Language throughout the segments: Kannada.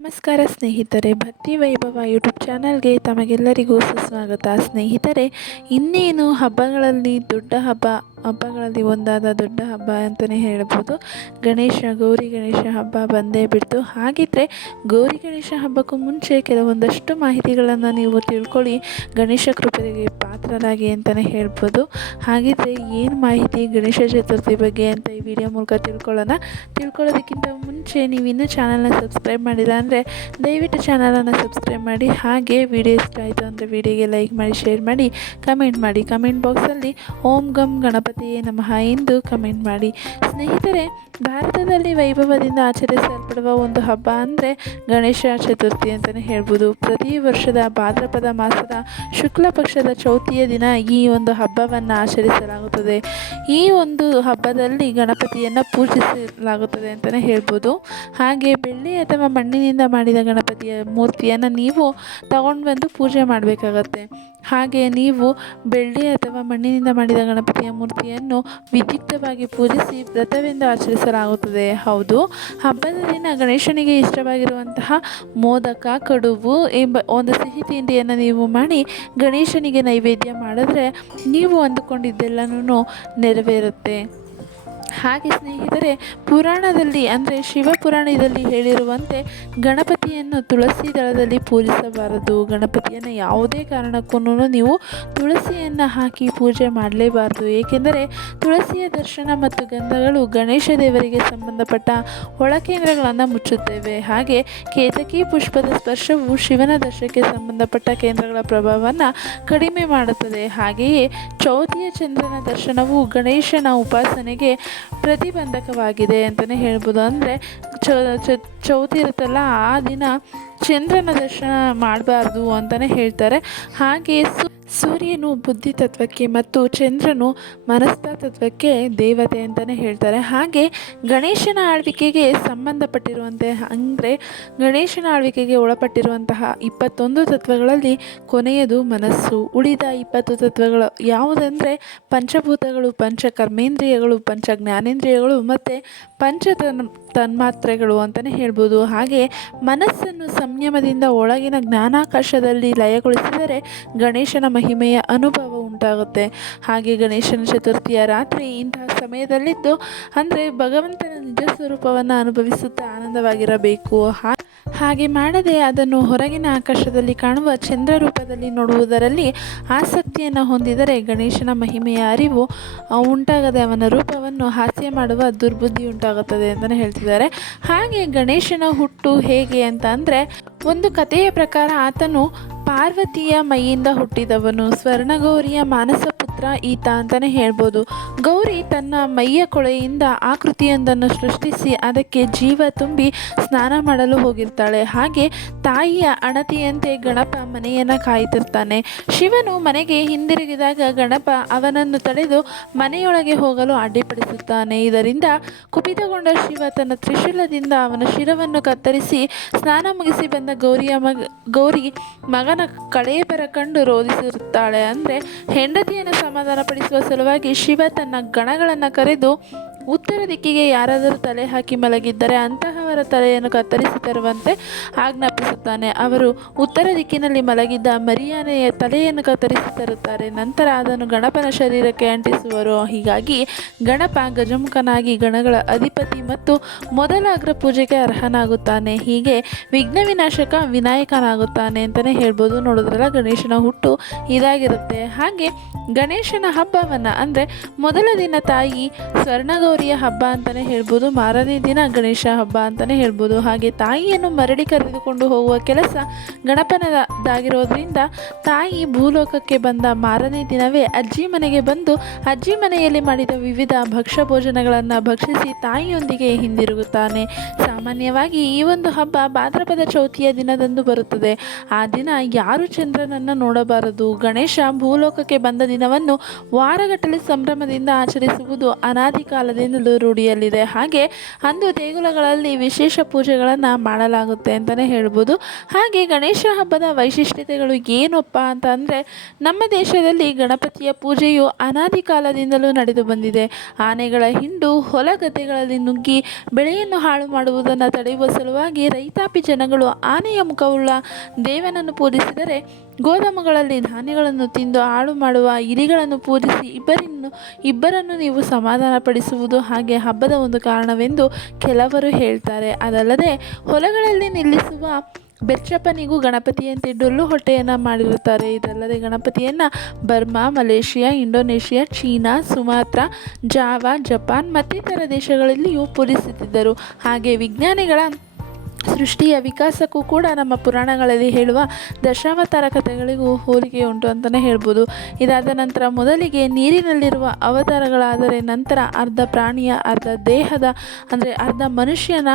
ನಮಸ್ಕಾರ ಸ್ನೇಹಿತರೆ ಭಕ್ತಿ ವೈಭವ ಯೂಟ್ಯೂಬ್ ಚಾನಲ್ಗೆ ತಮಗೆಲ್ಲರಿಗೂ ಸುಸ್ವಾಗತ. ಸ್ನೇಹಿತರೆ ಇನ್ನೇನು ಹಬ್ಬಗಳಲ್ಲಿ ದೊಡ್ಡ ಹಬ್ಬ ಹಬ್ಬಗಳಲ್ಲಿ ಒಂದಾದ ದೊಡ್ಡ ಹಬ್ಬ ಅಂತಲೇ ಹೇಳ್ಬೋದು. ಗಣೇಶ, ಗೌರಿ ಗಣೇಶ ಹಬ್ಬ ಬಂದೇ ಬಿಡ್ತು. ಹಾಗಿದ್ದರೆ ಗೌರಿ ಗಣೇಶ ಹಬ್ಬಕ್ಕೂ ಮುಂಚೆ ಕೆಲವೊಂದಷ್ಟು ಮಾಹಿತಿಗಳನ್ನು ನೀವು ತಿಳ್ಕೊಳ್ಳಿ. ಗಣೇಶ ಕೃಪೆಗೆ ಪಾತ್ರರಾಗಿ ಅಂತಲೇ ಹೇಳ್ಬೋದು. ಹಾಗಿದ್ದರೆ ಏನು ಮಾಹಿತಿ ಗಣೇಶ ಚತುರ್ಥಿ ಬಗ್ಗೆ ಅಂತ ಈ ವಿಡಿಯೋ ಮೂಲಕ ತಿಳ್ಕೊಳ್ಳೋಣ. ತಿಳ್ಕೊಳ್ಳೋದಕ್ಕಿಂತ ಮುಂಚೆ ನೀವು ಇನ್ನೂ ಚಾನಲ್ನ ಸಬ್ಸ್ಕ್ರೈಬ್ ಮಾಡಿಲ್ಲ ಅಂದರೆ ದಯವಿಟ್ಟು ಚಾನಲನ್ನು ಸಬ್ಸ್ಕ್ರೈಬ್ ಮಾಡಿ. ಹಾಗೆ ವಿಡಿಯೋ ಇಷ್ಟ ಆಯಿತು ಅಂದರೆ ವಿಡಿಯೋಗೆ ಲೈಕ್ ಮಾಡಿ ಶೇರ್ ಮಾಡಿ ಕಮೆಂಟ್ ಮಾಡಿ. ಕಮೆಂಟ್ ಬಾಕ್ಸಲ್ಲಿ ಓಂ ಗಮ್ ಗಣಪತಿಯೇ ನಮಃ ಎಂದು ಕಮೆಂಟ್ ಮಾಡಿ. ಸ್ನೇಹಿತರೆ ಭಾರತದಲ್ಲಿ ವೈಭವದಿಂದ ಆಚರಿಸಲ್ಪಡುವ ಒಂದು ಹಬ್ಬ ಅಂದರೆ ಗಣೇಶ ಚತುರ್ಥಿ ಅಂತಲೇ ಹೇಳ್ಬೋದು. ಪ್ರತಿ ವರ್ಷದ ಭಾದ್ರಪದ ಮಾಸದ ಶುಕ್ಲ ಪಕ್ಷದ ಚೌತಿಯ ದಿನ ಈ ಒಂದು ಹಬ್ಬವನ್ನು ಆಚರಿಸಲಾಗುತ್ತದೆ. ಈ ಒಂದು ಹಬ್ಬದಲ್ಲಿ ಗಣಪತಿಯನ್ನು ಪೂಜಿಸಲಾಗುತ್ತದೆ ಅಂತಲೇ ಹೇಳ್ಬೋದು. ಹಾಗೆ ಬೆಳ್ಳಿ ಅಥವಾ ಮಣ್ಣಿನಿಂದ ಮಾಡಿದ ಗಣಪತಿಯ ಮೂರ್ತಿಯನ್ನು ನೀವು ತಗೊಂಡು ಬಂದು ಪೂಜೆ ಮಾಡಬೇಕಾಗತ್ತೆ. ಹಾಗೆ ನೀವು ಬೆಳ್ಳಿ ಅಥವಾ ಮಣ್ಣಿನಿಂದ ಮಾಡಿದ ಗಣಪತಿಯ ಮೂರ್ತಿಯನ್ನು ವಿದ್ಯುಕ್ತವಾಗಿ ಪೂಜಿಸಿ ವ್ರತವೆಂದು ಆಚರಿಸಲಾಗುತ್ತದೆ ಹೌದು. ಹಬ್ಬದ ದಿನ ಗಣೇಶನಿಗೆ ಇಷ್ಟವಾಗಿರುವಂತಹ ಮೋದಕ, ಕಡುಬು ಎಂಬ ಒಂದು ಸಿಹಿ ತಿಂಡಿಯನ್ನು ನೀವು ಮಾಡಿ ಗಣೇಶನಿಗೆ ನೈವೇದ್ಯ ಮಾಡಿದ್ರೆ ನೀವು ಅಂದುಕೊಂಡಿದ್ದೆಲ್ಲನೂ ನೆರವೇರುತ್ತೆ. ಹಾಗೆ ಸ್ನೇಹಿತರೆ, ಪುರಾಣದಲ್ಲಿ ಅಂದರೆ ಶಿವಪುರಾಣದಲ್ಲಿ ಹೇಳಿರುವಂತೆ ಗಣಪತಿಯನ್ನು ತುಳಸಿ ದಳದಲ್ಲಿ ಪೂಜಿಸಬಾರದು. ಗಣಪತಿಯನ್ನು ಯಾವುದೇ ಕಾರಣಕ್ಕೂ ನೀವು ತುಳಸಿಯನ್ನು ಹಾಕಿ ಪೂಜೆ ಮಾಡಲೇಬಾರದು. ಏಕೆಂದರೆ ತುಳಸಿಯ ದರ್ಶನ ಮತ್ತು ಗಂಧಗಳು ಗಣೇಶ ದೇವರಿಗೆ ಸಂಬಂಧಪಟ್ಟ ಒಳಕೇಂದ್ರಗಳನ್ನು ಮುಚ್ಚುತ್ತೇವೆ. ಹಾಗೆ ಕೇತಕಿ ಪುಷ್ಪದ ಸ್ಪರ್ಶವು ಶಿವನ ದರ್ಶಕ್ಕೆ ಸಂಬಂಧಪಟ್ಟ ಕೇಂದ್ರಗಳ ಪ್ರಭಾವವನ್ನು ಕಡಿಮೆ ಮಾಡುತ್ತದೆ. ಹಾಗೆಯೇ ಚೌತಿಯ ಚಂದ್ರನ ದರ್ಶನವು ಗಣೇಶನ ಉಪಾಸನೆಗೆ ಪ್ರತಿಬಂಧಕವಾಗಿದೆ ಅಂತಲೇ ಹೇಳ್ಬೋದು. ಅಂದರೆ ಚೌತಿ ಇರುತ್ತಲ್ಲ, ಆ ದಿನ ಚಂದ್ರನ ದರ್ಶನ ಮಾಡಬಾರ್ದು ಅಂತಲೇ ಹೇಳ್ತಾರೆ. ಹಾಗೆ ಸು ಸೂರ್ಯನು ಬುದ್ಧಿ ತತ್ವಕ್ಕೆ ಮತ್ತು ಚಂದ್ರನು ಮನಸ್ತತ್ವಕ್ಕೆ ದೇವತೆ ಅಂತಲೇ ಹೇಳ್ತಾರೆ. ಹಾಗೆ ಗಣೇಶನ ಆಳ್ವಿಕೆಗೆ ಸಂಬಂಧಪಟ್ಟಿರುವಂತೆ, ಅಂದರೆ ಗಣೇಶನ ಆಳ್ವಿಕೆಗೆ ಒಳಪಟ್ಟಿರುವಂತಹ ಇಪ್ಪತ್ತೊಂದು ತತ್ವಗಳಲ್ಲಿ ಕೊನೆಯದು ಮನಸ್ಸು. ಉಳಿದ ಇಪ್ಪತ್ತು ತತ್ವಗಳು ಯಾವುದಂದರೆ ಪಂಚಭೂತಗಳು ಪಂಚ ಕರ್ಮೇಂದ್ರಿಯಗಳು ಪಂಚ ಜ್ಞಾನೇಂದ್ರಿಯಗಳು ಮತ್ತು ಪಂಚ ತನ್ ತನ್ಮಾತ್ರೆಗಳು ಅಂತಲೇ ಹೇಳ್ಬೋದು. ಹಾಗೆ ಮನಸ್ಸನ್ನು ಸಂಯಮದಿಂದ ಒಳಗಿನ ಜ್ಞಾನಾಕಾಶದಲ್ಲಿ ಲಯಗೊಳಿಸಿದರೆ ಗಣೇಶನ ಮಹಿಮೆಯ ಅನುಭವ ಉಂಟಾಗುತ್ತೆ. ಹಾಗೆ ಗಣೇಶನ ಚತುರ್ಥಿಯ ರಾತ್ರಿ ಇಂತಹ ಸಮಯದಲ್ಲಿದ್ದು, ಅಂದರೆ ಭಗವಂತನ ನಿಜ ಸ್ವರೂಪವನ್ನು ಅನುಭವಿಸುತ್ತಾ ಆನಂದವಾಗಿರಬೇಕು. ಹಾಗೆ ಮಾಡದೆ ಅದನ್ನು ಹೊರಗಿನ ಆಕಾಶದಲ್ಲಿ ಕಾಣುವ ಚಂದ್ರ ರೂಪದಲ್ಲಿ ನೋಡುವುದರಲ್ಲಿ ಆಸಕ್ತಿಯನ್ನು ಹೊಂದಿದರೆ ಗಣೇಶನ ಮಹಿಮೆಯ ಅರಿವು ಉಂಟಾಗದೆ ಅವನ ರೂಪವನ್ನು ಹಾಸ್ಯ ಮಾಡುವ ದುರ್ಬುದ್ಧಿ ಉಂಟಾಗುತ್ತದೆ ಅಂತಲೇ ಹೇಳ್ತಿದ್ದಾರೆ. ಹಾಗೆ ಗಣೇಶನ ಹುಟ್ಟು ಹೇಗೆ ಅಂತ ಅಂದರೆ, ಒಂದು ಕಥೆಯ ಪ್ರಕಾರ ಆತನು ಪಾರ್ವತಿಯ ಮೈಯಿಂದ ಹುಟ್ಟಿದವನು, ಸ್ವರ್ಣಗೌರಿಯ ಮಾನಸ ಪುತ್ರ ಈತ ಅಂತಲೇ ಹೇಳ್ಬೋದು. ಗೌರಿ ತನ್ನ ಮೈಯ ಕೊಳೆಯಿಂದ ಆಕೃತಿಯೊಂದನ್ನು ಸೃಷ್ಟಿಸಿ ಅದಕ್ಕೆ ಜೀವ ತುಂಬಿ ಸ್ನಾನ ಮಾಡಲು ಹೋಗಿರ್ತಾಳೆ. ಹಾಗೆ ತಾಯಿಯ ಅಣತಿಯಂತೆ ಗಣಪ ಮನೆಯನ್ನು ಕಾಯ್ತಿರ್ತಾನೆ. ಶಿವನು ಮನೆಗೆ ಹಿಂದಿರುಗಿದಾಗ ಗಣಪ ಅವನನ್ನು ತಡೆದು ಮನೆಯೊಳಗೆ ಹೋಗಲು ಅಡ್ಡಿಪಡಿಸುತ್ತಾನೆ. ಇದರಿಂದ ಕುಪಿತಗೊಂಡ ಶಿವ ತನ್ನ ತ್ರಿಶೂಲದಿಂದ ಅವನ ಶಿರವನ್ನು ಕತ್ತರಿಸಿ ಸ್ನಾನ ಮುಗಿಸಿ ಬಂದ ಗೌರಿಯ ಮಗ, ಗೌರಿ ಮಗನ ಕಳೇಬರ ಕಂಡು ರೋಧಿಸಿರುತ್ತಾಳೆ. ಅಂದರೆ ಹೆಂಡತಿಯನ್ನು ಸಮಾಧಾನಪಡಿಸುವ ಸಲುವಾಗಿ ಶಿವ ತನ್ನ ಗಣಗಳನ್ನು ಕರೆದು ಉತ್ತರ ದಿಕ್ಕಿಗೆ ಯಾರಾದರೂ ತಲೆ ಹಾಕಿ ಮಲಗಿದ್ದರೆ ಅಂತಹವರ ತಲೆಯನ್ನು ಕತ್ತರಿಸಿ ತರುವಂತೆ ಆಜ್ಞಾಪಿಸುತ್ತಾನೆ. ಅವರು ಉತ್ತರ ದಿಕ್ಕಿನಲ್ಲಿ ಮಲಗಿದ್ದ ಮರಿಯಾನೆಯ ತಲೆಯನ್ನು ಕತ್ತರಿಸಿ ತರುತ್ತಾರೆ. ನಂತರ ಅದನ್ನು ಗಣಪನ ಶರೀರಕ್ಕೆ ಅಂಟಿಸುವರು. ಹೀಗಾಗಿ ಗಣಪ ಗಜಮುಖನಾಗಿ ಗಣಗಳ ಅಧಿಪತಿ ಮತ್ತು ಮೊದಲ ಅಗ್ರ ಪೂಜೆಗೆ ಅರ್ಹನಾಗುತ್ತಾನೆ. ಹೀಗೆ ವಿಘ್ನ ವಿನಾಶಕ ವಿನಾಯಕನಾಗುತ್ತಾನೆ ಅಂತಲೇ ಹೇಳ್ಬೋದು. ನೋಡೋದ್ರಲ್ಲ, ಗಣೇಶನ ಹುಟ್ಟು ಇದಾಗಿರುತ್ತೆ. ಹಾಗೆ ಗಣೇಶನ ಹಬ್ಬವನ್ನು ಅಂದರೆ ಮೊದಲ ದಿನ ತಾಯಿ ಸ್ವರ್ಣಗೌರಿಯ ಹಬ್ಬ ಅಂತಲೇ ಹೇಳ್ಬೋದು. ಮಾರನೇ ದಿನ ಗಣೇಶ ಹಬ್ಬ ಅಂತಲೇ ಹೇಳ್ಬೋದು. ಹಾಗೆ ತಾಯಿಯನ್ನು ಮರಳಿ ಕರೆದುಕೊಂಡು ಹೋಗುವ ಕೆಲಸ ಗಣಪನದಾಗಿರೋದ್ರಿಂದ ತಾಯಿ ಭೂಲೋಕಕ್ಕೆ ಬಂದ ಮಾರನೇ ದಿನವೇ ಅಜ್ಜಿ ಮನೆಗೆ ಬಂದು ಅಜ್ಜಿ ಮನೆಯಲ್ಲಿ ಮಾಡಿದ ವಿವಿಧ ಭಕ್ಷ್ಯ ಭೋಜನಗಳನ್ನು ಭಕ್ಷಿಸಿ ತಾಯಿಯೊಂದಿಗೆ ಹಿಂದಿರುಗುತ್ತಾನೆ. ಸಾಮಾನ್ಯವಾಗಿ ಈ ಒಂದು ಹಬ್ಬ ಭಾದ್ರಪದ ಚೌತಿಯ ದಿನದಂದು ಬರುತ್ತದೆ. ಆ ದಿನ ಯಾರು ಚಂದ್ರನನ್ನು ನೋಡಬಾರದು? ಗಣೇಶ ಭೂಲೋಕಕ್ಕೆ ಬಂದ ದಿನವನ್ನು ವಾರಗಟ್ಟಲೆ ಸಂಭ್ರಮದಿಂದ ಆಚರಿಸುವುದು ಅನಾದಿ ಕಾಲದಿಂದ ಕಾಲದಿಂದಲೂ ರೂಢಿಯಲ್ಲಿದೆ. ಹಾಗೆ ಅಂದು ದೇಗುಲಗಳಲ್ಲಿ ವಿಶೇಷ ಪೂಜೆಗಳನ್ನು ಮಾಡಲಾಗುತ್ತೆ ಅಂತಲೇ ಹೇಳ್ಬೋದು. ಹಾಗೆ ಗಣೇಶ ಹಬ್ಬದ ವೈಶಿಷ್ಟ್ಯತೆಗಳು ಏನಪ್ಪ ಅಂತ ಅಂದರೆ, ನಮ್ಮ ದೇಶದಲ್ಲಿ ಗಣಪತಿಯ ಪೂಜೆಯು ಅನಾದಿ ಕಾಲದಿಂದಲೂ ನಡೆದು ಬಂದಿದೆ. ಆನೆಗಳ ಹಿಂಡು, ಹೊಲ ಗದ್ದೆಗಳಲ್ಲಿ ನುಗ್ಗಿ, ಬೆಳೆಯನ್ನು ಹಾಳು ಮಾಡುವುದನ್ನು ತಡೆಯುವ ಸಲುವಾಗಿ ರೈತಾಪಿ ಜನಗಳು ಆನೆಯ ಮುಖವುಳ್ಳ ದೇವನನ್ನು ಪೂಜಿಸಿದರೆ ಗೋದಾಮುಗಳಲ್ಲಿ ಧಾನ್ಯಗಳನ್ನು ತಿಂದು ಹಾಳು ಮಾಡುವ ಇರಿಗಳನ್ನು ಪೂಜಿಸಿ ಇಬ್ಬರನ್ನು ಇಬ್ಬರನ್ನು ನೀವು ಸಮಾಧಾನಪಡಿಸುವುದು ಹಾಗೆ ಹಬ್ಬದ ಒಂದು ಕಾರಣವೆಂದು ಕೆಲವರು ಹೇಳ್ತಾರೆ. ಅದಲ್ಲದೆ, ಹೊಲಗಳಲ್ಲಿ ನಿಲ್ಲಿಸುವ ಬೆಚ್ಚಪ್ಪನಿಗೂ ಗಣಪತಿಯಂತೆ ಡೊಳ್ಳು ಹೊಟ್ಟೆಯನ್ನು ಮಾಡಿರುತ್ತಾರೆ. ಇದಲ್ಲದೆ ಗಣಪತಿಯನ್ನು Burma, Malaysia, Indonesia, China, Sumatra, Java, Japan ಮತ್ತಿತರ ದೇಶಗಳಲ್ಲಿಯೂ ಪೂಜಿಸುತ್ತಿದ್ದರು. ಹಾಗೆ ವಿಜ್ಞಾನಿಗಳ ಸೃಷ್ಟಿಯ ವಿಕಾಸಕ್ಕೂ ಕೂಡ ನಮ್ಮ ಪುರಾಣಗಳಲ್ಲಿ ಹೇಳುವ ದಶಾವತಾರ ಕಥೆಗಳಿಗೂ ಹೋಲಿಕೆ ಉಂಟು ಅಂತಲೇ ಹೇಳ್ಬೋದು. ಇದಾದ ನಂತರ ಮೊದಲಿಗೆ ನೀರಿನಲ್ಲಿರುವ ಅವತಾರಗಳಾದರೆ ನಂತರ ಅರ್ಧ ಪ್ರಾಣಿಯ, ಅರ್ಧ ದೇಹದ, ಅಂದರೆ ಅರ್ಧ ಮನುಷ್ಯನ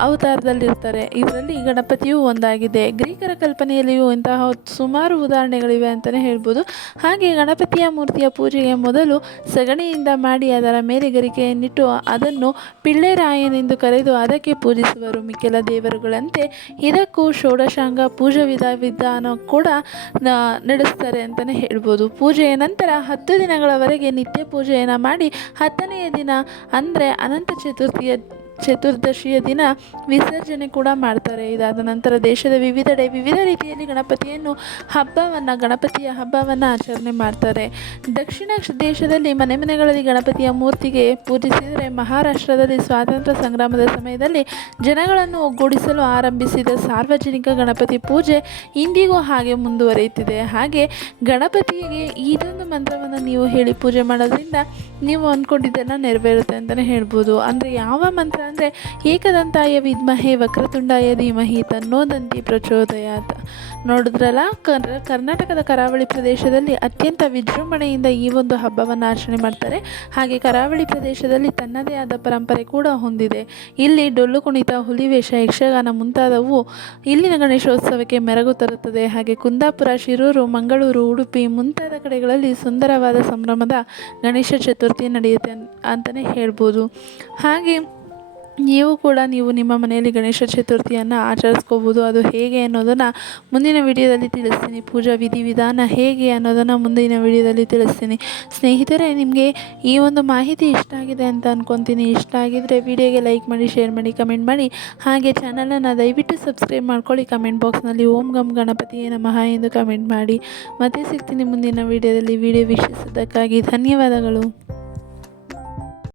ಅವತಾರದಲ್ಲಿರ್ತಾರೆ ಇದರಲ್ಲಿ ಗಣಪತಿಯೂ ಒಂದಾಗಿದೆ. ಗ್ರೀಕರ ಕಲ್ಪನೆಯಲ್ಲಿಯೂ ಇಂತಹ ಸುಮಾರು ಉದಾಹರಣೆಗಳಿವೆ ಅಂತಲೇ ಹೇಳ್ಬೋದು. ಹಾಗೆ ಗಣಪತಿಯ ಮೂರ್ತಿಯ ಪೂಜೆಗೆ ಮೊದಲು ಸಗಣಿಯಿಂದ ಮಾಡಿ ಅದರ ಮೇಲೆ ಗರಿಕೆಯನ್ನಿಟ್ಟು ಅದನ್ನು ಪಿಳ್ಳೆರಾಯನೆಂದು ಕರೆದು ಅದಕ್ಕೆ ಪೂಜಿಸುವರು ಮಿಕ್ಕೆಲ ದೇವರುಗಳಂತೆ ಇದಕ್ಕೂ ಷೋಡಶಾಂಗ ಪೂಜಾ ವಿಧ ವಿಧಾನ ಕೂಡ ನಡೆಸ್ತಾರೆ ಅಂತಲೇ ಹೇಳ್ಬೋದು. ಪೂಜೆಯ ನಂತರ ಹತ್ತು ದಿನಗಳವರೆಗೆ ನಿತ್ಯ ಪೂಜೆಯನ್ನು ಮಾಡಿ ಹತ್ತನೆಯ ದಿನ ಅಂದರೆ ಅನಂತ ಚತುರ್ಥಿಯ ಚತುರ್ದಶಿಯ ದಿನ ವಿಸರ್ಜನೆ ಕೂಡ ಮಾಡ್ತಾರೆ. ಇದಾದ ನಂತರ ದೇಶದ ವಿವಿಧೆಡೆ ವಿವಿಧ ರೀತಿಯಲ್ಲಿ ಗಣಪತಿಯನ್ನು, ಹಬ್ಬವನ್ನು, ಗಣಪತಿಯ ಹಬ್ಬವನ್ನು ಆಚರಣೆ ಮಾಡ್ತಾರೆ. ದಕ್ಷಿಣ ಕ್ಷ- ದೇಶದಲ್ಲಿ ಮನೆ ಮನೆಗಳಲ್ಲಿ ಗಣಪತಿಯ ಮೂರ್ತಿಗೆ ಪೂಜಿಸಿದರೆ ಮಹಾರಾಷ್ಟ್ರದಲ್ಲಿ ಸ್ವಾತಂತ್ರ್ಯ ಸಂಗ್ರಾಮದ ಸಮಯದಲ್ಲಿ ಜನಗಳನ್ನು ಒಗ್ಗೂಡಿಸಲು ಆರಂಭಿಸಿದ ಸಾರ್ವಜನಿಕ ಗಣಪತಿ ಪೂಜೆ ಇಂದಿಗೂ ಹಾಗೆ ಮುಂದುವರಿಯುತ್ತಿದೆ. ಹಾಗೆ ಗಣಪತಿಗೆ ಇದೊಂದು ಮಂತ್ರವನ್ನು ನೀವು ಹೇಳಿ ಪೂಜೆ ಮಾಡೋದ್ರಿಂದ ನೀವು ಅಂದ್ಕೊಂಡಿದ್ದೆಲ್ಲ ನೆರವೇರುತ್ತೆ ಅಂತಲೇ ಹೇಳ್ಬೋದು. ಅಂದರೆ ಯಾವ ಮಂತ್ರ ಅಂದರೆ ಏಕದಂತಾಯ ವಿದ್ಮಹೆ ವಕ್ರತುಂಡಾಯ ಧೀಮಹಿ ತನ್ನೋದಂತಿ ಪ್ರಚೋದಯಾತ. ನೋಡಿದ್ರಲ್ಲ ಕರ್ ಕರ್ನಾಟಕದ ಕರಾವಳಿ ಪ್ರದೇಶದಲ್ಲಿ ಅತ್ಯಂತ ವಿಜೃಂಭಣೆಯಿಂದ ಈ ಒಂದು ಹಬ್ಬವನ್ನು ಆಚರಣೆ ಮಾಡ್ತಾರೆ. ಹಾಗೆ ಕರಾವಳಿ ಪ್ರದೇಶದಲ್ಲಿ ತನ್ನದೇ ಆದ ಪರಂಪರೆ ಕೂಡ ಹೊಂದಿದೆ. ಇಲ್ಲಿ ಡೊಳ್ಳು ಕುಣಿತ, ಹುಲಿವೇಷ, ಯಕ್ಷಗಾನ ಮುಂತಾದವು ಇಲ್ಲಿನ ಗಣೇಶೋತ್ಸವಕ್ಕೆ ಮೆರಗು ತರುತ್ತದೆ. ಹಾಗೆ ಕುಂದಾಪುರ, ಶಿರೂರು, ಮಂಗಳೂರು, ಉಡುಪಿ ಮುಂತಾದ ಕಡೆಗಳಲ್ಲಿ ಸುಂದರವಾದ ಸಂಭ್ರಮದ ಗಣೇಶ ಚತುರ್ಥಿ ನಡೆಯುತ್ತೆ ಅಂತಲೇ ಹೇಳ್ಬೋದು. ಹಾಗೆ ನೀವು ಕೂಡ ನೀವು ನಿಮ್ಮ ಮನೆಯಲ್ಲಿ ಗಣೇಶ ಚತುರ್ಥಿಯನ್ನು ಆಚರಿಸ್ಕೋಬೋದು ಅದು ಹೇಗೆ ಅನ್ನೋದನ್ನು ಮುಂದಿನ ವಿಡಿಯೋದಲ್ಲಿ ತಿಳಿಸ್ತೀನಿ. ಪೂಜಾ ವಿಧಿವಿಧಾನ ಹೇಗೆ ಅನ್ನೋದನ್ನು ಮುಂದಿನ ವಿಡಿಯೋದಲ್ಲಿ ತಿಳಿಸ್ತೀನಿ. ಸ್ನೇಹಿತರೆ, ನಿಮಗೆ ಈ ಒಂದು ಮಾಹಿತಿ ಇಷ್ಟ ಆಗಿದೆ ಅಂತ ಅಂದ್ಕೊತೀನಿ ಇಷ್ಟ ಆಗಿದ್ದರೆ ವಿಡಿಯೋಗೆ ಲೈಕ್ ಮಾಡಿ, ಶೇರ್ ಮಾಡಿ, ಕಮೆಂಟ್ ಮಾಡಿ. ಹಾಗೆ ಚಾನಲನ್ನು ದಯವಿಟ್ಟು ಸಬ್ಸ್ಕ್ರೈಬ್ ಮಾಡ್ಕೊಳ್ಳಿ. ಕಮೆಂಟ್ ಬಾಕ್ಸ್ನಲ್ಲಿ ಓಂ ಗಮ್ ಗಣಪತಿಯೇ ನಮಃ ಎಂದು ಕಮೆಂಟ್ ಮಾಡಿ. ಮತ್ತೆ ಸಿಗ್ತೀನಿ ಮುಂದಿನ ವಿಡಿಯೋದಲ್ಲಿ. ವಿಡಿಯೋ ವೀಕ್ಷಿಸಿದ್ದಕ್ಕಾಗಿ ಧನ್ಯವಾದಗಳು.